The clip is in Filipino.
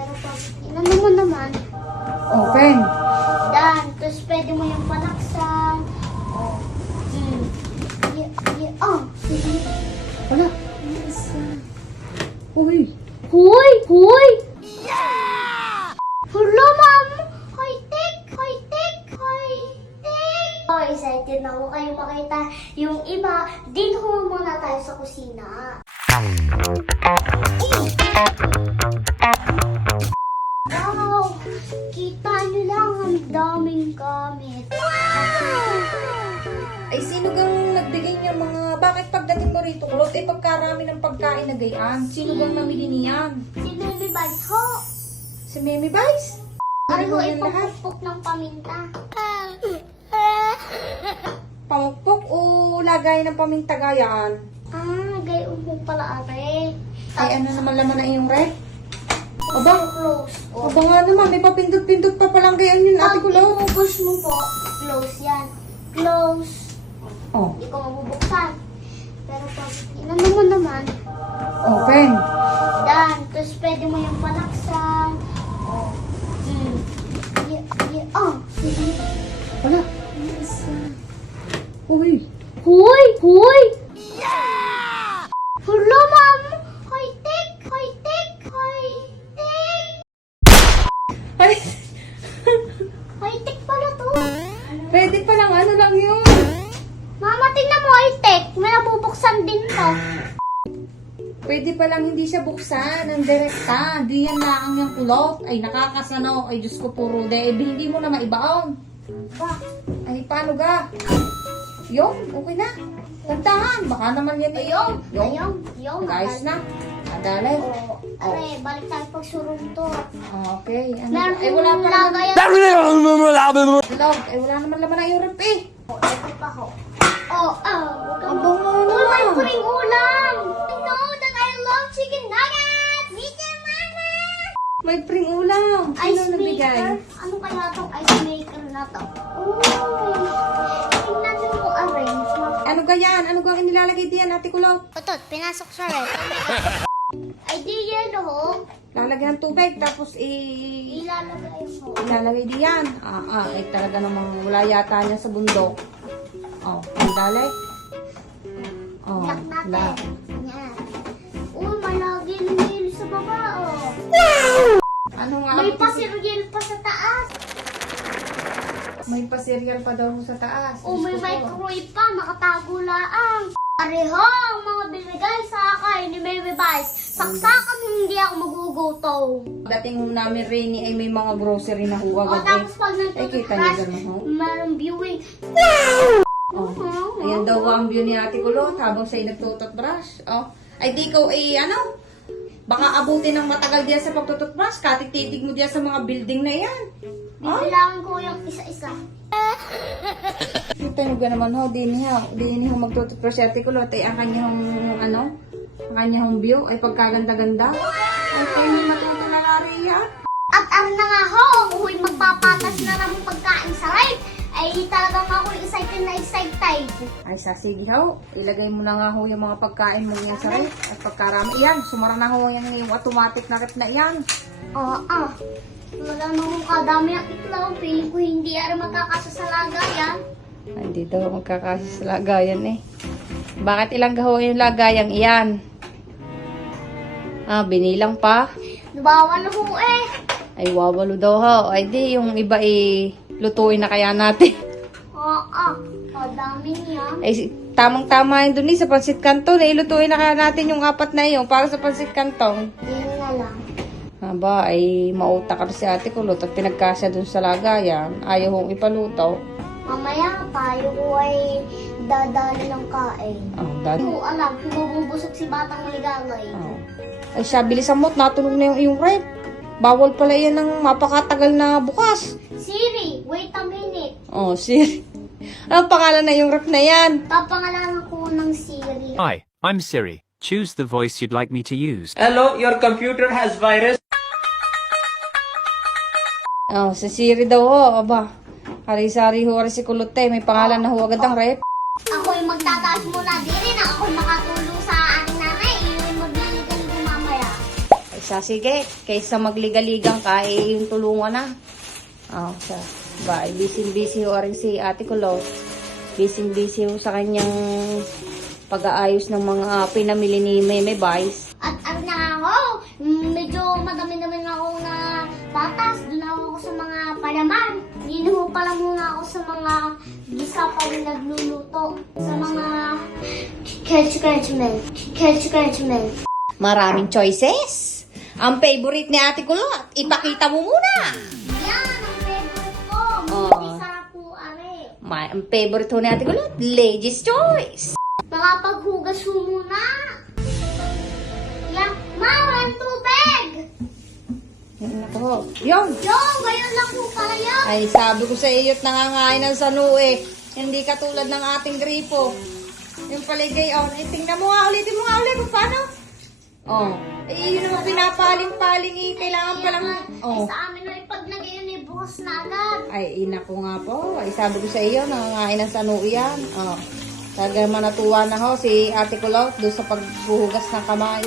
Pero pag inano mo naman, Open. dan, tapos pwede mo yung panaksan. Oh. Mm. Y- y- oh. Wala. Uy. Hoy! Hoy! Yeah! Hello, ma'am! High-tech! High-tech! High-tech! Oh, excited na ako kayo makita yung iba. Din ho muna tayo sa kusina. Wow! Kita nyo lang ang daming gamit. Ay, sino gang nagbigay niya mga... Bakit pagdating mo rito, Kulot, eh pagkarami ng pagkain na gayaan? Sino gang namili niyan? Si Baby Bites ho! Si Memi Vice? Ano ho, ipupukpok ng paminta. Pamukpok o lagay ng pamintagayan? Ah, gayon mo pala ate. Ay, ano naman laman na iyong rep? Aba, nga naman, may papindot-pindot pa palang gayon yun, ate Pag Kulot. inuubos mo po, close yan. Close. Oh, Hindi ko mabubuksan. Pero pag inano mo naman, open. dan, tapos pwede mo yung panaksan. Oh. Mm. Y- y- oh. Wala. Uy. Hoy! Hoy! Yeah! Hello, ma'am! High-tech! High-tech! High-tech! Ay, High-tech pala to. Pwede pa lang, ano lang yun. Mama, tingnan mo, high-tech. May nabubuksan din to. Pwede pa lang hindi siya buksan ng direkta. Di yan lang yung kulot. Ay, nakakasano. Ay, Diyos ko puro de. Eh, hindi mo na maibaon. Ba? Ay, paano ga? Yung, okay na. Tantahan. Baka naman yan eh. Ayong! Yung, Ayong! Ayong! guys na. Adalay. Oo. Are, balik tayo pag surong to. Okay. Ano? Meron Ay, wala pa naman. Log. Ay, wala naman laman na yung rep eh. Oh, ito pa ho. Oh, oh. Kang Aba nga Oh, may puring ulam. I know that I love chicken nuggets. Me too, mama. May pring ulam. Sino Ice nagbigay? maker. Ano kaya tong ice maker na to? Oh. Tingnan nyo mo arrange. Ano ga yan? Ano ga inilalagay diyan, ate kulot? Otot, pinasok sa red. Ho. Lalagyan ng tubig, tapos i... Ilalagay mo. Ilalagay diyan. Ah, ah, ay talaga namang wala yata niya sa bundok. Oh, ang dali. Oh, Lock la. natin. Yan. Uy, malagi nil sa baba, oh. Ano nga? May pasirgil pa sa taas. May pa-cereal pa daw sa taas. Oh, may microwave pa, nakatago laang. Pareho ang mga binigay sa akin ni Baby Vice. Saksakan hindi ako magugutom. Dating namin Rainy ay may mga grocery na huwag O, tapos pag Ay, kita niyo ganun, ho? mayroong viewing. Oh. Ayan daw ang view ni Ate Kulot habang siya'y nagtututbrush. Oh. Ay, di ko, ay ano? Baka abutin ng matagal diyan sa pagtututbrush. Katititig mo diyan sa mga building na yan. Bibilangan ko yung isa-isa. Kita nyo ga naman ho, di niya, di niya magtututbrush si Ate Kulot. Ay, ang kanyang, ano, ang kanyang view ay pagkaganda-ganda. Ay, kayo na natutulala yan. At ang na nga ho, uy, magpapatas na ng pagkain sa light. Ay talagang ako excited na excited. Ay, sasigi ho. Ilagay mo na nga ho yung mga pagkain mo yan sa ref. At pagkarami yan, sumara na ho yan yung automatic na ref na yan. Oo, ah. Wala na akong kadami ang itlog. Piling ko hindi ari makakasa sa lagayan. Hindi daw magkakasya sa lagayan eh. Bakit ilang gaho yung lagayang iyan? Ah, binilang pa. Bawal ho eh. Ay, wawalo daw ho. Ay, di, yung iba eh, lutuin na kaya natin. Oo, ah. Kadami niya. Ay, tamang-tama yun dun eh, sa pansit kanton. Eh, lutuin na kaya natin yung apat na yun para sa pansit kanton. Yun na lang. Aba, ay mauta ka na si ate kulot at pinagkasya dun sa lagayan. Ayaw hong ipaluto. Mamaya tayo ay dadali ng kain. Oh, dad. Hindi ko alam kung si Batang Maligagay. Oh. Ay siya, bilisan mo't natunog na yung iyong rep. Bawal pala yan ng mapakatagal na bukas. Siri, wait a minute. Oh, Siri. Anong pangalan na yung rep na yan? Papangalanan ko ng Siri. Hi, I'm Siri. Choose the voice you'd like me to use. Hello, your computer has virus. Oh, si Siri daw ho. Aba, hari-sari ho, si Kulote. May pangalan na ho agad ang rep. Ako'y magtataas muna din na ako'y makatulong sa aking nanay. Iyon magbibigay ko mamaya. Ay, Sa sige, kaysa magliga-ligang ka, eh, yung tulungan na. Oh, sa ba, busy-busy ho rin si Ate Kulot. Busy-busy ho sa kanyang pag-aayos ng mga pinamili ni Meme Vice. Dito ho pala muna ako sa mga gisa pa rin nagluluto. Sa mga ketchup-ketchup Ketchup-ketchup Maraming choices. Ang favorite ni Ate Kulot, ipakita mo muna. Yan, ang favorite ko. Oh. Hindi sarap po, are. Ma ang favorite ho ni Ate Kulot, Lady's Choice. Makapaghugas ho muna. Yan, ma, walang tubig. Yan ako. Yun. Yo, ngayon lang po yun. Ay, sabi ko sa iyo't nangangain ng sanu eh. Hindi katulad ng ating gripo. Yung paligay, oh, eh, tingnan mo nga, ulitin mo nga ulit kung paano. Oh, eh, yun naman pinapaling-paling eh. Kailangan pa lang, oh. Sa amin na ipag nagayon ni buhos na agad. Ay, ina ko nga po. Ay, sabi ko sa iyo, nangangain ng sanu yan. Oh. Talaga manatuwa na ho si Ate Kulot doon sa pagbuhugas ng kamay.